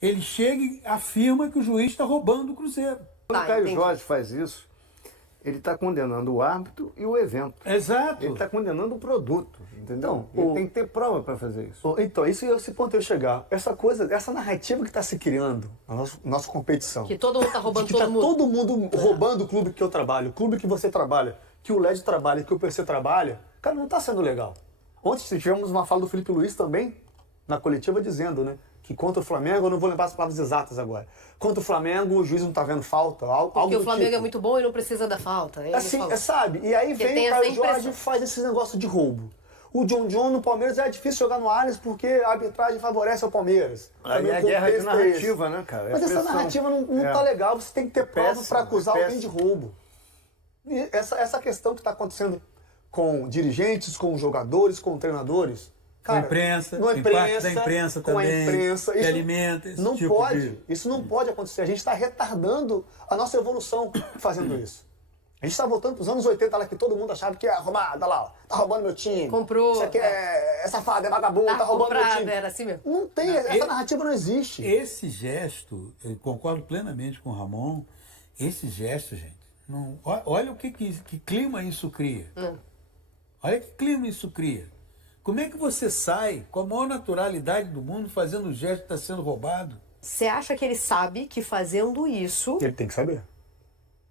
ele chega e afirma que o juiz está roubando o Cruzeiro. Quando o Caio Jorge faz isso, ele está condenando o árbitro e o evento. Exato. Ele está condenando o produto, entendeu? Ele tem que ter prova para fazer isso. Então, esse ponto eu chegar. Essa narrativa que está se criando na nossa competição. Que todo mundo está roubando que tá todo mundo. todo mundo roubando o clube que eu trabalho, o clube que você trabalha, que o LED trabalha, que o PC trabalha. Cara, não está sendo legal. Ontem tivemos uma fala do Felipe Luiz também, na coletiva, dizendo, né? Que contra o Flamengo, eu não vou lembrar as palavras exatas agora. Contra o Flamengo, o juiz não tá vendo falta, algo Porque o do Flamengo tipo. é muito bom e não precisa da falta. Ele Assim, falou. sabe? E aí Porque vem tem o essa Caio impressão. Jorge e faz esse negócio de roubo. O John no Palmeiras é difícil jogar no Allianz porque a arbitragem favorece o Palmeiras. Aí Também é o guerra de contexto é esse. narrativa, né, cara? É Mas essa pressão. narrativa não tá legal, você tem que ter prova péssimo, para acusar é alguém de roubo. E essa questão que está acontecendo com dirigentes, com jogadores, com treinadores. Cara, Com a imprensa, com a tem parte da imprensa com também, a imprensa, que isso alimenta esse não tipo pode, Isso não pode acontecer. A gente está retardando a nossa evolução fazendo isso. A gente está voltando para os anos 80 lá que todo mundo achava que é roubada, lá, ó, tá roubando meu time. Comprou. Isso aqui é safado, é vagabundo, tá roubando meu comprado, time. era assim mesmo. Não tem, essa narrativa não existe. Esse gesto, eu concordo plenamente com o Ramon, esse gesto, gente, não, olha o que clima isso cria. Olha que clima isso cria. Como é que você sai com a maior naturalidade do mundo fazendo o gesto que está sendo roubado? Você acha que ele sabe que fazendo isso, Ele tem que saber.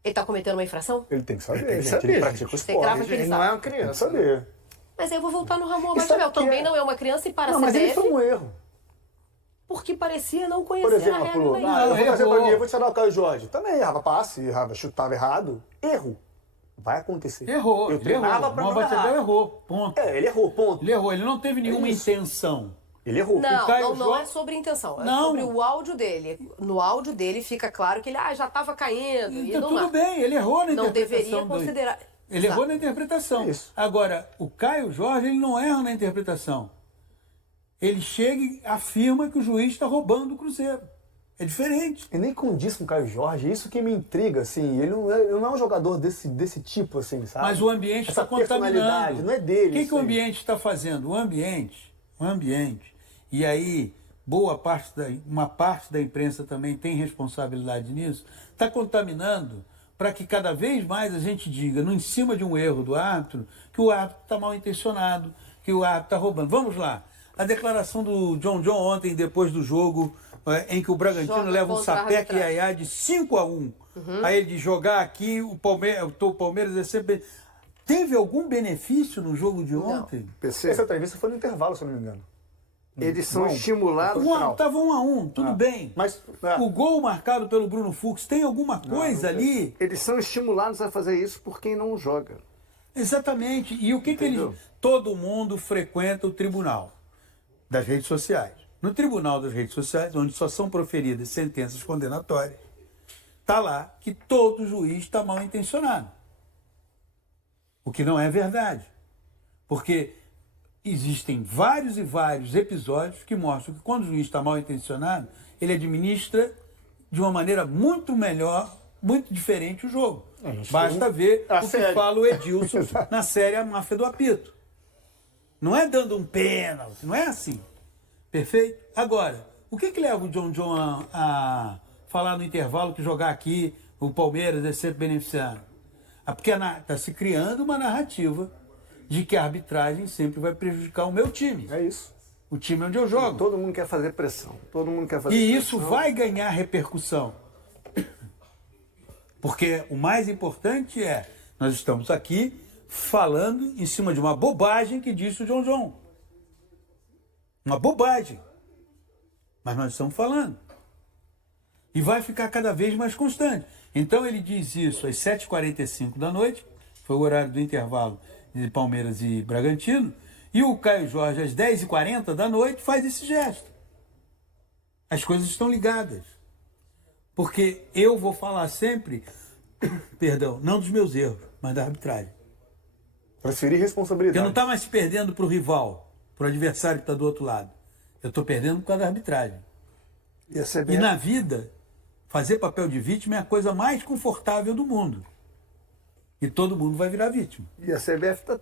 ele está cometendo uma infração? Ele tem que saber, tem que gente. saber, Ele pratica o Você crava esporte. que ele Ele não sabe. é uma Tem que criança. saber. Mas aí eu vou voltar no Ramon E sabe Abascal. que Também é? não é uma criança e para a Não, mas ele CBF, foi um erro. porque parecia não Por conhecer a exemplo, regra eu da vou fazer errou. pra mim, eu vou te dar o Caio Jorge. Também errava passe, errava, chutava errado. Erro. Vai acontecer. Errou. Eu Ele treinava errou. pra O não Batedor errar. errou. Ponto. Ele errou, ponto. Ele errou. Ele não teve nenhuma isso. intenção. Ele errou. Não, Caio não Jorge- é sobre intenção. É Não. sobre o áudio dele. No áudio dele fica claro que ele já estava caindo. E Então, não tudo marca. bem, ele errou na Não interpretação. deveria considerar. Ele Exato. errou na interpretação. Isso. Agora, o Caio Jorge, ele não erra na interpretação. Ele chega e afirma que o juiz está roubando o Cruzeiro. É diferente. E nem condiz com o Caio Jorge. Isso que me intriga, assim. Ele não é um jogador desse tipo, assim, sabe? Mas o ambiente Essa está contaminando. personalidade, não é dele. O que isso o aí. ambiente está fazendo? O ambiente, e aí uma parte da imprensa também tem responsabilidade nisso, está contaminando para que cada vez mais a gente diga, em cima de um erro do árbitro, que o árbitro está mal intencionado, que o árbitro está roubando. Vamos lá. A declaração do John ontem, depois do jogo, em que o Bragantino Joga leva um contra a sapeque e arbitragem. aiá de 5-1. Aí ele de jogar aqui, o Palmeiras é sempre... Teve algum benefício no jogo de ontem? PC, Essa entrevista foi no intervalo, se eu não me engano. eles são Não. estimulados. Estava 1-1, tudo bem. Mas, O gol marcado pelo Bruno Fux, tem alguma coisa ali? Eles são estimulados a fazer isso por quem não joga. Exatamente. E o que Entendeu? eles... Todo mundo frequenta o tribunal das redes sociais. No tribunal das redes sociais, onde só são proferidas sentenças condenatórias, está lá que todo juiz está mal intencionado. O que não é verdade. Porque existem vários e vários episódios que mostram que quando o juiz está mal intencionado, ele administra de uma maneira muito melhor, muito diferente o jogo. Basta ver a o que série. fala o Edilson na série A Máfia do Apito. Não é dando um pênalti, não é assim. Perfeito? Agora, o que leva o John a falar no intervalo que jogar aqui o Palmeiras é sempre beneficiado? Porque está se criando uma narrativa de que a arbitragem sempre vai prejudicar o meu time. é isso. O time onde eu jogo. Todo mundo quer fazer pressão. Todo mundo quer fazer E pressão. isso vai ganhar repercussão. Porque o mais importante é, nós estamos aqui falando em cima de uma bobagem que disse o John. Uma bobagem. Mas nós estamos falando. E vai ficar cada vez mais constante. Então ele diz isso às 7h45 da noite, foi o horário do intervalo de Palmeiras e Bragantino, e o Caio Jorge às 10h40 da noite faz esse gesto. As coisas estão ligadas. Porque eu vou falar sempre, perdão, não dos meus erros, mas da arbitragem. Transferir Porque responsabilidade. não está mais perdendo para o rival, para o adversário que está do outro lado. Eu estou perdendo por causa da arbitragem. E a CBF, E na vida, fazer papel de vítima é a coisa mais confortável do mundo. E todo mundo vai virar vítima. e a CBF tá,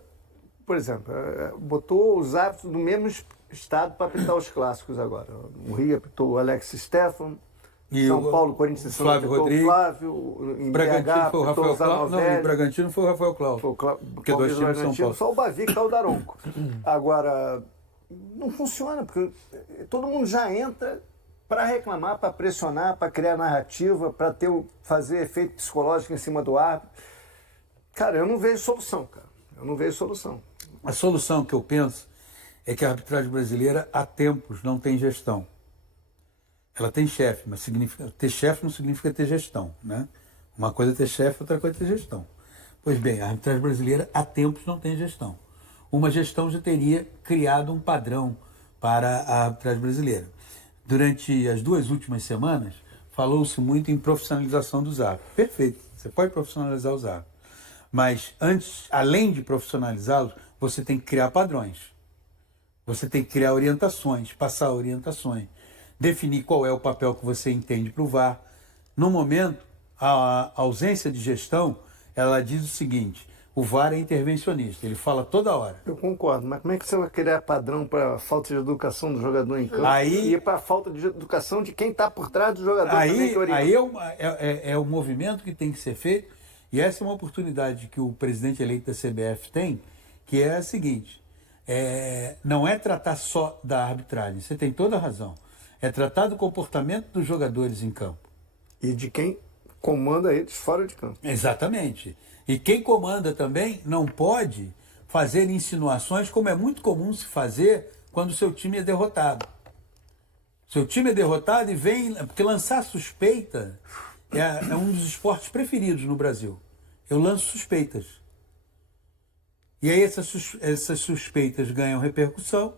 por exemplo, botou os árbitros no mesmo estado para apitar os clássicos agora. O Rio apitou o Alex Stefan, E São o Paulo, Corinthians e São Flávio Paulo, Rodrigues. Flávio, em Bragantino BH, foi o apitou Rafael Cláudio. Não, Zanovelli. o Bragantino foi o Rafael Cláudio. Foi o Porque dois times de São Paulo. Só o Bavi que tá o Daronco. Agora, não funciona, porque todo mundo já entra para reclamar, para pressionar, para criar narrativa, para fazer efeito psicológico em cima do árbitro. Cara, eu não vejo solução, cara. Eu não vejo solução. A solução que eu penso é que a arbitragem brasileira, há tempos, não tem gestão. Ela tem chefe, mas ter chefe não significa ter gestão, né? Uma coisa é ter chefe, outra coisa é ter gestão. Pois bem, a arbitragem brasileira, há tempos, não tem gestão. Uma gestão já teria criado um padrão para a arbitragem brasileira. Durante as 2 últimas semanas, falou-se muito em profissionalização dos árbitros. Perfeito, você pode profissionalizar os árbitros. Mas antes, além de profissionalizá-los, você tem que criar padrões. Você tem que criar orientações, passar orientações, definir qual é o papel que você entende para o VAR. No momento, a ausência de gestão, ela diz o seguinte: o VAR é intervencionista, ele fala toda hora. Eu concordo, mas como é que você vai criar padrão para a falta de educação do jogador em campo e para a falta de educação de quem está por trás do jogador também que orienta? Aí é um movimento que tem que ser feito, e essa é uma oportunidade que o presidente eleito da CBF tem, que é a seguinte: não é tratar só da arbitragem, você tem toda a razão, é tratar do comportamento dos jogadores em campo. E de quem comanda eles fora de campo. Exatamente. E quem comanda também não pode fazer insinuações, como é muito comum se fazer quando o seu time é derrotado. Seu time é derrotado e vem... Porque lançar suspeita é um dos esportes preferidos no Brasil. Eu lanço suspeitas. E aí essas suspeitas ganham repercussão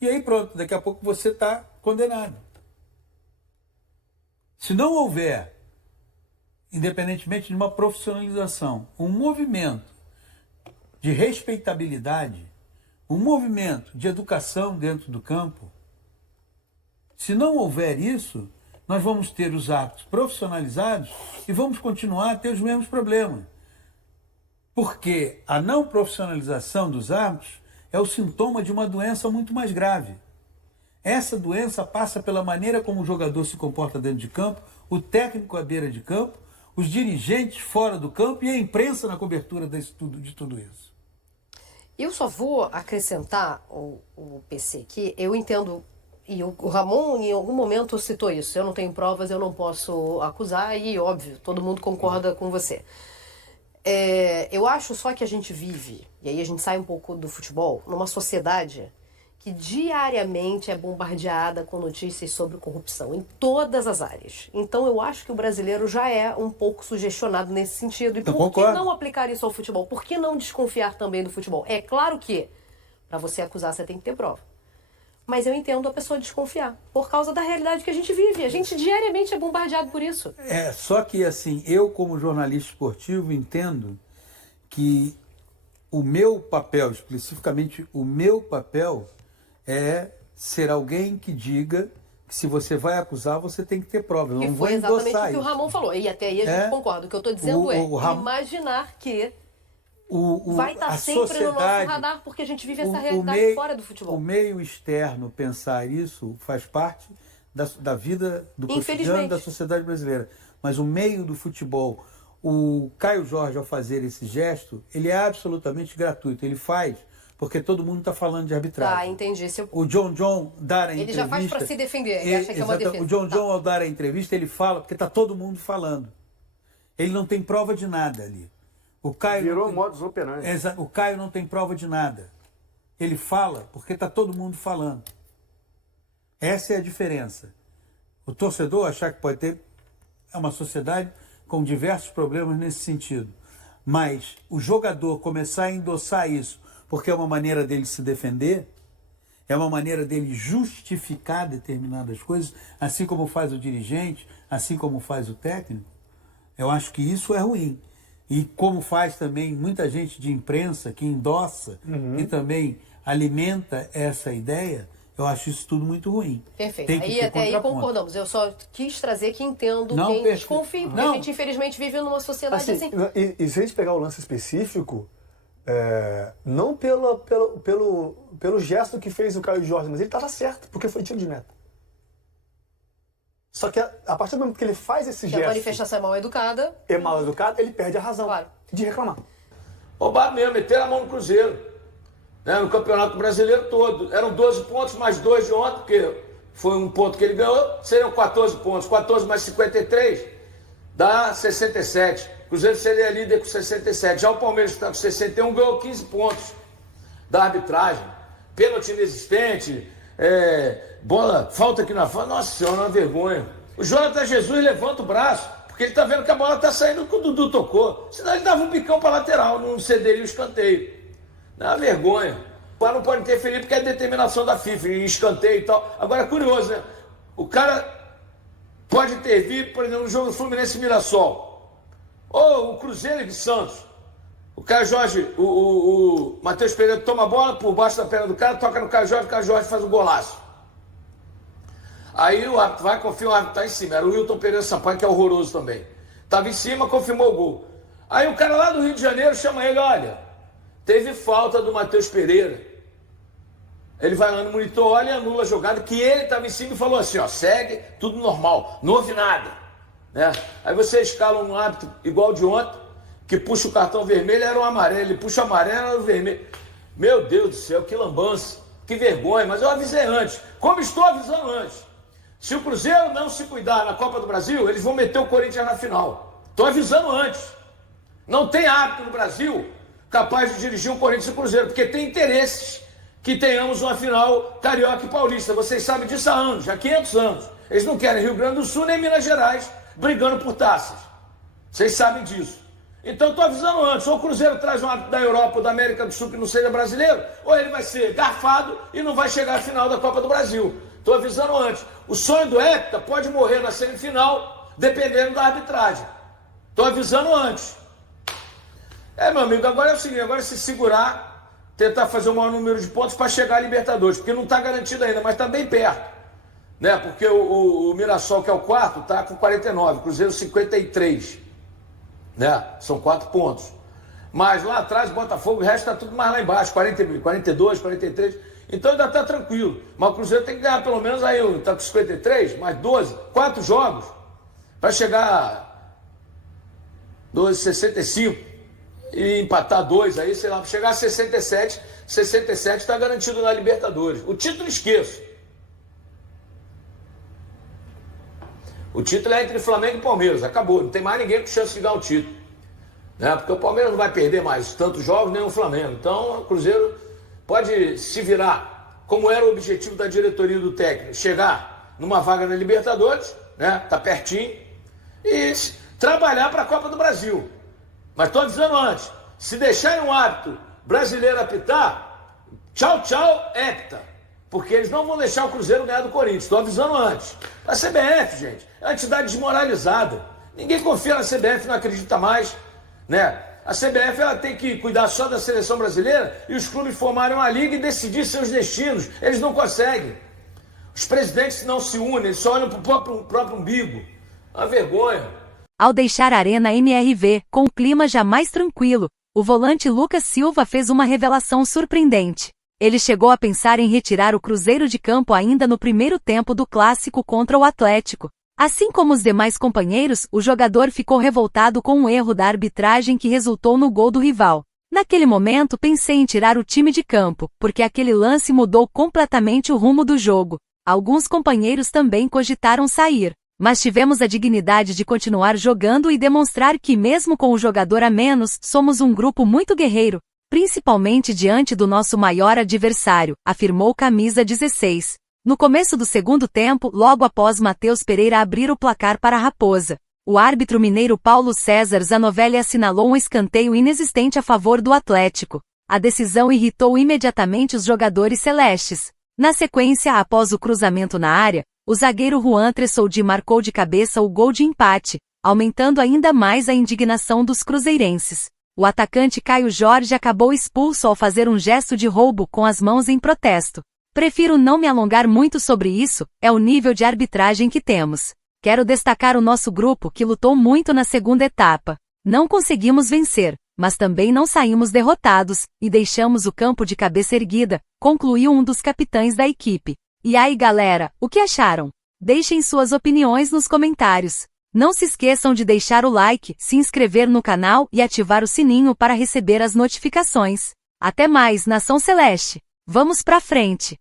e aí pronto, daqui a pouco você está condenado. Se não houver, independentemente de uma profissionalização, um movimento de respeitabilidade, um movimento de educação dentro do campo, se não houver isso, nós vamos ter os árbitros profissionalizados e vamos continuar a ter os mesmos problemas. Porque a não profissionalização dos árbitros é o sintoma de uma doença muito mais grave. Essa doença passa pela maneira como o jogador se comporta dentro de campo, o técnico à beira de campo, os dirigentes fora do campo e a imprensa na cobertura de tudo isso. Eu só vou acrescentar o PC que eu entendo, e o Ramon em algum momento citou isso, eu não tenho provas, eu não posso acusar, e óbvio, todo mundo concorda com você. Eu acho só que a gente vive, e aí a gente sai um pouco do futebol, numa sociedade que diariamente é bombardeada com notícias sobre corrupção em todas as áreas. Então eu acho que o brasileiro já é um pouco sugestionado nesse sentido. E por que não aplicar isso ao futebol? Por que não desconfiar também do futebol? É claro que para você acusar você tem que ter prova. Mas eu entendo a pessoa desconfiar, por causa da realidade que a gente vive. A gente diariamente é bombardeado por isso. Só que assim, eu como jornalista esportivo entendo que o meu papel, especificamente o meu papel, é ser alguém que diga que se você vai acusar, você tem que ter prova. Eu não vou endossar exatamente o que o Ramon falou. E até aí a gente concorda. O que eu estou dizendo imaginar que vai estar sempre no nosso radar, porque a gente vive essa realidade fora do futebol. O meio externo pensar isso faz parte da vida, do cotidiano da sociedade brasileira. Mas o meio do futebol, o Caio Jorge, ao fazer esse gesto, ele é absolutamente gratuito. Ele faz porque todo mundo está falando de arbitragem. Tá, entendi. O John dar a entrevista... Ele já faz para se defender, ele acha que é uma defesa. O John, ao dar a entrevista, ele fala porque está todo mundo falando. Ele não tem prova de nada ali. O Caio virou modus operandi. O Caio não tem prova de nada. Ele fala porque está todo mundo falando. Essa é a diferença. O torcedor achar que pode ter... É uma sociedade com diversos problemas nesse sentido. Mas o jogador começar a endossar isso porque é uma maneira dele se defender, é uma maneira dele justificar determinadas coisas, assim como faz o dirigente, assim como faz o técnico, eu acho que isso é ruim. E como faz também muita gente de imprensa que endossa e também alimenta essa ideia, eu acho isso tudo muito ruim. Perfeito. Até aí concordamos. Eu só quis trazer que entendo quem desconfia, porque a gente infelizmente vive numa sociedade assim. E se a gente pegar o lance específico, Não pelo gesto que fez o Caio Jorge, mas ele estava certo, porque foi tiro de meta. Só que a partir do momento que ele faz esse gesto... a manifestação é mal educada. É mal educado, ele perde a razão de reclamar. Roubar mesmo, meteram a mão no Cruzeiro. Né, no Campeonato Brasileiro todo. Eram 12 pontos mais 2 de ontem, porque foi um ponto que ele ganhou, seriam 14 pontos. 14 mais 53 dá 67. O Cruzeiro seria líder com 67. Já o Palmeiras, que está com 61, ganhou 15 pontos da arbitragem. Pênalti inexistente, bola, falta aqui na frente. Nossa Senhora, uma vergonha. O Jonathan Jesus levanta o braço, porque ele está vendo que a bola está saindo quando o Dudu tocou. Senão ele dava um bicão para lateral, não cederia o escanteio. É uma vergonha. Não pode interferir porque é determinação da FIFA, em escanteio e tal. Agora é curioso, né? O cara pode intervir, por exemplo, no jogo do Fluminense e Mirassol. Ou o Cruzeiro e de Santos. O Caio Jorge, o Matheus Pereira toma a bola por baixo da perna do cara, toca no Caio Jorge faz o golaço. Aí o árbitro vai, confirma, o árbitro tá em cima. Era o Wilton Pereira Sampaio, que é horroroso também. Tava em cima, confirmou o gol. Aí o cara lá do Rio de Janeiro chama ele, olha, teve falta do Matheus Pereira. Ele vai lá no monitor, olha e anula a jogada, que ele estava em cima e falou assim, ó, segue, tudo normal, não houve nada. Né? Aí você escala um árbitro igual de ontem, que puxa o cartão vermelho, era o amarelo, ele puxa o amarelo, era o vermelho. Meu Deus do céu, que lambança, que vergonha, mas eu avisei antes, como estou avisando antes. Se o Cruzeiro não se cuidar na Copa do Brasil, eles vão meter o Corinthians na final. Estou avisando antes. Não tem árbitro no Brasil capaz de dirigir um Corinthians e um Cruzeiro, porque tem interesses que tenhamos uma final carioca e paulista. Vocês sabem disso há anos, há 500 anos. Eles não querem Rio Grande do Sul nem Minas Gerais brigando por taças. Vocês sabem disso. Então estou avisando antes, ou o Cruzeiro traz um árbitro da Europa ou da América do Sul que não seja brasileiro, ou ele vai ser garfado e não vai chegar à final da Copa do Brasil. Estou avisando antes. O sonho do Hector pode morrer na semifinal, dependendo da arbitragem. Estou avisando antes. Meu amigo, agora é o seguinte, agora é se segurar, tentar fazer o maior número de pontos para chegar à Libertadores, porque não está garantido ainda, mas está bem perto. Né? Porque o Mirassol, que é o quarto, está com 49, Cruzeiro 53. Né? São 4 pontos. Mas lá atrás, Botafogo, o resto está tudo mais lá embaixo, 42, 43. Então ainda está tranquilo. Mas o Cruzeiro tem que ganhar pelo menos aí, está com 53, mais 12, 4 jogos, para chegar a 12, 65. E empatar 2 aí, sei lá, chegar a 67 está garantido na Libertadores. O título esqueço. O título é entre Flamengo e Palmeiras, acabou, não tem mais ninguém com chance de ganhar o título. Né? Porque o Palmeiras não vai perder mais tantos jogos, nem o Flamengo. Então o Cruzeiro pode se virar, como era o objetivo da diretoria do técnico, chegar numa vaga na Libertadores, né? Tá pertinho, e trabalhar para a Copa do Brasil. Mas estou avisando antes, se deixarem um árbitro brasileiro apitar, tchau, Hector. Porque eles não vão deixar o Cruzeiro ganhar do Corinthians. Estou avisando antes. A CBF, gente, é uma entidade desmoralizada. Ninguém confia na CBF, não acredita mais. Né? A CBF ela tem que cuidar só da seleção brasileira e os clubes formarem uma liga e decidir seus destinos. Eles não conseguem. Os presidentes não se unem, eles só olham para o próprio umbigo. Uma vergonha. Ao deixar a Arena MRV, com o clima já mais tranquilo, o volante Lucas Silva fez uma revelação surpreendente. Ele chegou a pensar em retirar o Cruzeiro de campo ainda no primeiro tempo do clássico contra o Atlético. Assim como os demais companheiros, o jogador ficou revoltado com o erro da arbitragem que resultou no gol do rival. Naquele momento pensei em tirar o time de campo, porque aquele lance mudou completamente o rumo do jogo. Alguns companheiros também cogitaram sair. Mas tivemos a dignidade de continuar jogando e demonstrar que mesmo com o jogador a menos, somos um grupo muito guerreiro, principalmente diante do nosso maior adversário, afirmou camisa 16. No começo do segundo tempo, logo após Matheus Pereira abrir o placar para a Raposa, o árbitro mineiro Paulo César Zanovelli assinalou um escanteio inexistente a favor do Atlético. A decisão irritou imediatamente os jogadores celestes. Na sequência, após o cruzamento na área, o zagueiro Juan Tressoldi marcou de cabeça o gol de empate, aumentando ainda mais a indignação dos cruzeirenses. O atacante Caio Jorge acabou expulso ao fazer um gesto de roubo com as mãos em protesto. Prefiro não me alongar muito sobre isso, é o nível de arbitragem que temos. Quero destacar o nosso grupo que lutou muito na segunda etapa. Não conseguimos vencer, mas também não saímos derrotados, e deixamos o campo de cabeça erguida, concluiu um dos capitães da equipe. E aí galera, o que acharam? Deixem suas opiniões nos comentários. Não se esqueçam de deixar o like, se inscrever no canal e ativar o sininho para receber as notificações. Até mais, Nação Celeste! Vamos pra frente!